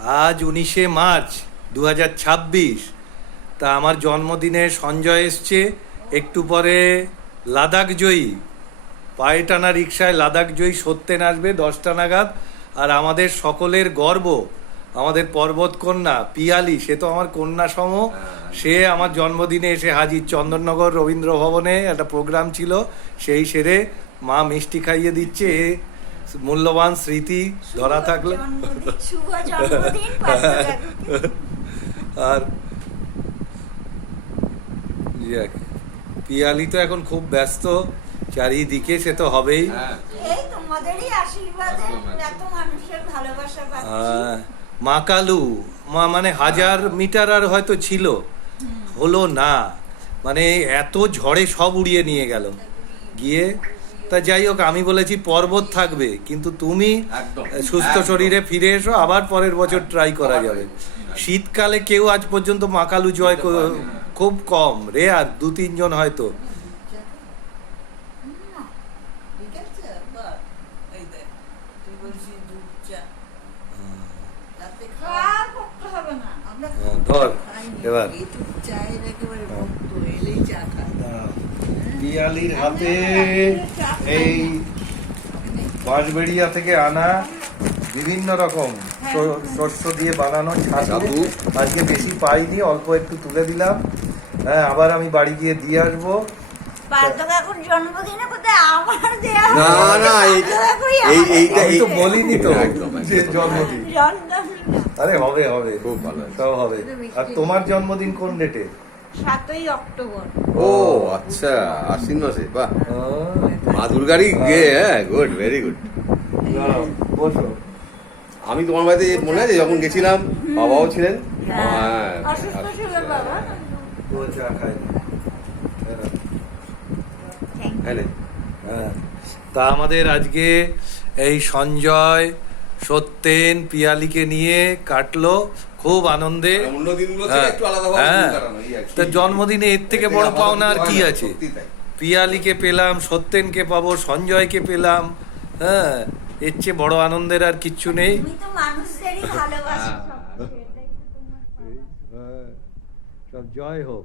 আজ 19শে মার্চ 2026। তা আমার জন্মদিনে সঞ্জয় এসছে, একটু পরে লাদাখ জয়ী পায়ে টানা রিক্সায় লাদাখ জয়ী সত্যেন আসবে 10টা নাগাদ। আর আমাদের সকলের গর্ব, আমাদের পর্বতকন্যা পিয়ালি, সে তো আমার কন্যা সম, সে আমার জন্মদিনে এসে হাজির। চন্দননগর রবীন্দ্র ভবনে একটা প্রোগ্রাম ছিল, সেই সেরে মা মিষ্টি খাইয়ে দিচ্ছে। মূল্যবান স্মৃতি ধরা থাকলে। আর পিয়ালি তো এখন খুব ব্যস্ত চারিদিকে, সে তো হবেই। মা কালু মানে 1000 মিটার আর হয়তো ছিল, হলো না, মানে এত ঝড়ে সব উড়িয়ে নিয়ে গেল গিয়ে। তা যাই হোক, আমি বলেছি পর্বত থাকবে, কিন্তু তুমি সুস্থ শরীরে ফিরে এসো, আবার পরের বছর ট্রাই করা যাবে। শীতকালে কেউ আজ পর্যন্ত মা কালু জয় খুব কম, রেয়ার 2-3 জন হয়তো। ধর এবার পিয়ালির হাতে এই বাঁশবেড়িয়া থেকে আনা বিভিন্ন রকম শস্য দিয়ে বানানো ছাতু। আজকে বেশি পাইনি, অল্প একটু তুলে দিলাম। হ্যাঁ, আবার আমি বাড়ি গিয়ে দিয়ে আসবো। বলিনি তো জন্মদিন। আরে হবে হবে, খুব ভালো, সব হবে। আর তোমার জন্মদিন কোন ডেটে? 7ই অক্টোবর। ও আচ্ছা, আশ্বিন মাসে। বাহ, মা দুর্গারই গে। হ্যাঁ, গুড, ভেরি গুড। বসো। আমি তোমার বাড়িতে মনে আছে যখন গেছিলাম, বাবাও ছিলেন। তা আমাদের আজকে এই সঞ্জয়, সত্যেন, পিয়ালিকে নিয়ে কাটলো খুব আনন্দে। তা জন্মদিনে এর থেকে বড় পাওনা আর কি আছে? পিয়ালিকে পেলাম, সত্যেনকে পাবো, সঞ্জয়কে পেলাম। হ্যাঁ, এর চেয়ে বড় আনন্দের আর কিচ্ছু নেই। সব জয় হোক।